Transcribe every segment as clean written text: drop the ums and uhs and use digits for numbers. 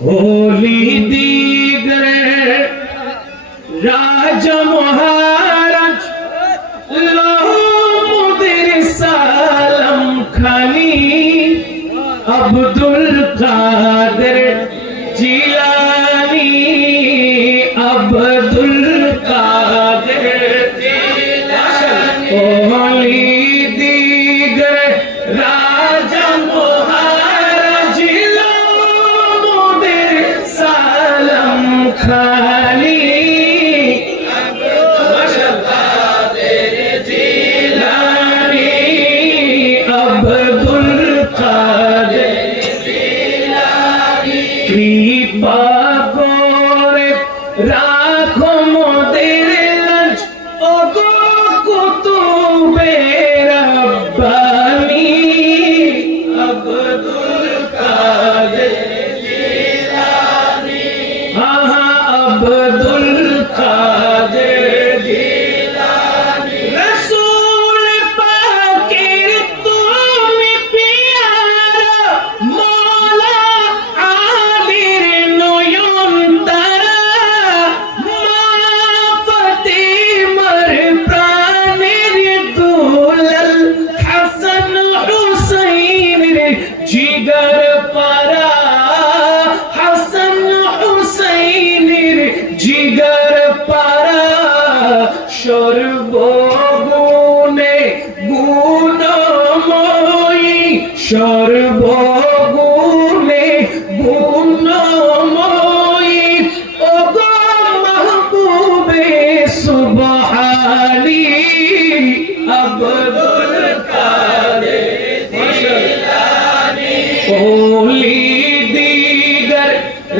ওলি দিগরে রাজা মহারাজ লোমদের সালাম খানি আব্দুল কাদের জিলানি আব্দুল কাদের জিলানি ওলি দিগরে রাজা মহারাজ লোমদের সালাম খানি কৃপা করে রাখো মোদের লাজ ওগো কুতুবে রব্বানি আব্দুল কাদের জিলানি আহা আব্দুল কাদের জিলানি রাসূল পাকের তুমি পিয়ারা মওলা জিগর পারা হাসান হুসাইনের জিগর পারা সর্বগুণে গুণময়ী সর্বগুণে গুণময়ী ওগো মাহবুবে সুবহানি আব্দুল কাদের ওলি দিগর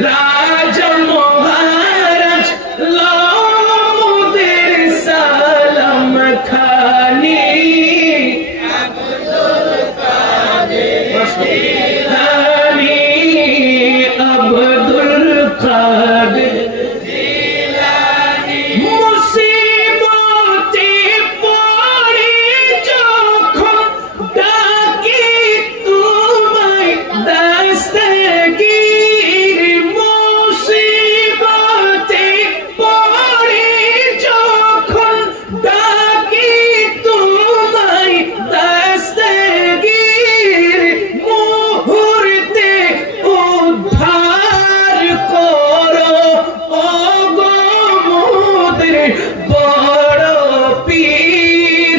রাজা মহারাজ লোমদের সালাম খানি আব্দুল কাদের জিলানি আব্দুল কাদের জিলানি মুসিবতে পড়ে যখন ডাকি তোমায় দস্তগীর মুসিবতে পড়ে যখন ডাকি তোমায় দস্তগীর মুহূর্তে উদ্ধার করো ওগো মোদের বড় পীর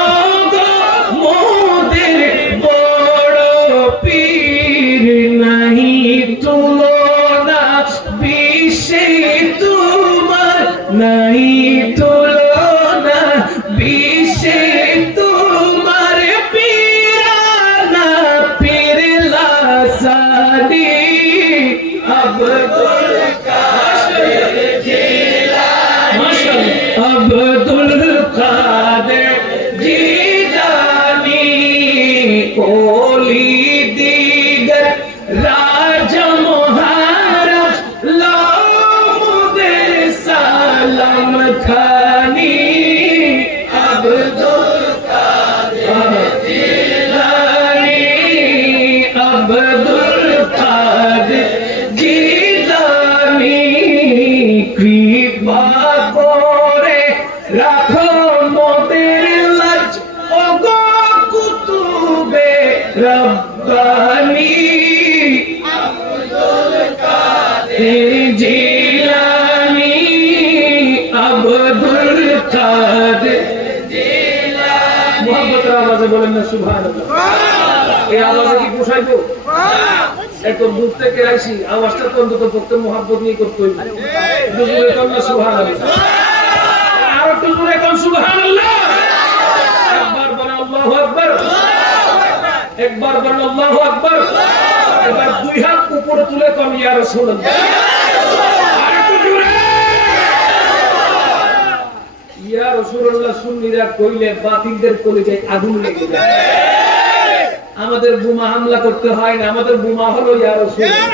ওগো মোদের বড় পীর নাহি তুলনা বিশ্বে তোমার নাহি তুলনা বিশ্বে তোমার পীরানা পীরলা সাদি আব্দুল কাদের জিলানি আব্দুল কাদের জিলানি ওলি দিগর রাজা মহারাজ লোমদের সালাম খানি আব্দুল কাদের জিলানি আব্দুল কাদের জিলানি কৃপা করে রাখো মোদের লাজ ওগো কুতুবে রব্বানি আব্দুল কাদের জিলানি আব্দুল কাদের জিলানি মুহাব্বতের আওয়াজে বলেন না সুবহানাল্লাহ এই আওয়াজে কি পোষাইবো এত দূর থেকে আইছি আওয়াজটা তো অন্তত ভক্তের মুহাব্বত নিয়ে করতে হইবে জোরে কোন না সুবহানাল্লাহ আর একটু জোরে কোন সুবহানাল্লাহ একবার বলেন আল্লাহু আকবার একবার বলেন আল্লাহু আকবার এবার দুই হাত উপরে তুলে কোন ইয়া রাসূলুল্লাহ আর একটু জোরে ইয়া রাসূলুল্লাহ সুন্নিরা কইলে বাতিলদের কলিজায় আগুন লেগে যায় আমাদের বোমা হামলা করতে হয় না আমাদের বোমা হলো ইয়া রাসূলুল্লাহ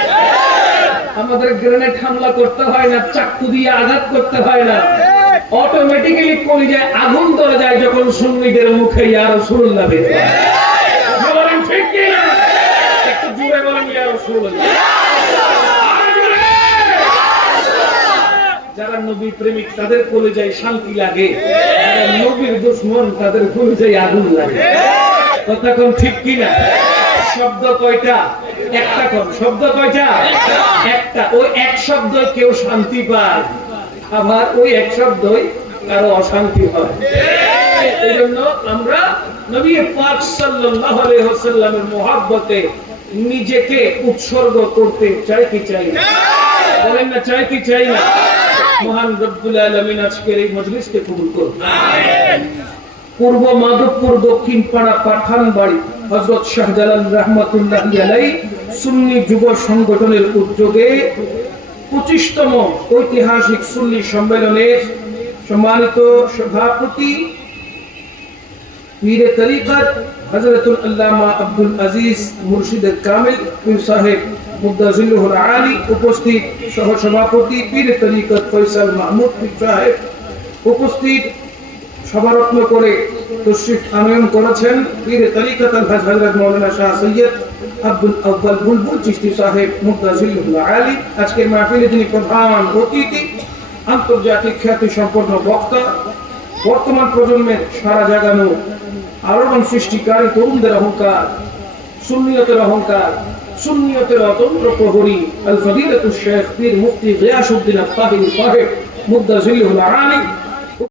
আমাদের গ্রেনেড হামলা করতে হয় না চাকু দিয়ে আঘাত করতে হয় না অটোমেটিক্যালি কলিজায় আগুন ধরে যায় যখন সুন্নিদের মুখে ইয়া রাসূলুল্লাহ বের হয় বলেন ঠিক কি না একটু জোরে বলেন ইয়া রাসূলুল্লাহ যারা নবী প্রেমিক তাদের কলিজায় শান্তি লাগে, যারা নবীর দুশমন তাদের কলিজায় আগুন লাগে। কথা কোন ঠিক কিনা? শব্দ কয়টা? একটা কোন শব্দ কয়টা? একটা। ওই এক শব্দে কেউ শান্তি পায়, আবার ওই এক শব্দই কারো অশান্তি হয়। এই জন্য আমরা নবী পাক সাল্লাল্লাহু আলাইহি ওয়াসাল্লামের মহব্বতে নিজেকে উৎসর্গ করতে চাই কি চাই না? বলেন না, চাই কি চাই না? মহান রব্বুল আলামিন আজকের এই মজলিসকে কবুল করুন। আমিন। পূর্ব মাধবপুর, দক্ষিণ পাড়া, পাঠান বাড়ি, হযরত শাহজালাল রাহমাতুল্লাহি আলাইহি সুন্নি যুব সংগঠনের উদ্যোগে 25তম ঐতিহাসিক সুন্নি সম্মেলনের সম্মানিত সভাপতি পীরে তরিকত হযরতুল আল্লামা আব্দুল আজিজ মুর্শিদ কামিল পীর সাহেব মুদাজিলুল আলী উপস্থিত, সহ সভাপতি পীরে তরিকত ফয়সাল মাহমুদ পীর সাহেব উপস্থিত, সভারত্ন করে তশরিফ আনয়ন করেছেন পীরে তরিকত আলহাজ হযরত মাওলানা শাহ সৈয়দ আব্দুল আউয়াল বুলবুল চিশতি সাহেব মুদাজিলুল আলী। আজকের মাহফিলে যিনি প্রধান অতিথি, আন্তর্জাতিক খ্যাতি সম্পন্ন বক্তা, বর্তমান প্রজন্মের সারা জাগানো আলোড়ন সৃষ্টিকারী তরুণদের অহংকার, সুন্নিয়তের অহংকার, সুন্নিয়তের অতন্ত্র প্রহরী আল ফদিলাতুশ শেখ পীর মুফতি গিয়াসউদ্দিন আত-তাহিরি সাহেব মুদাজিলুল আলী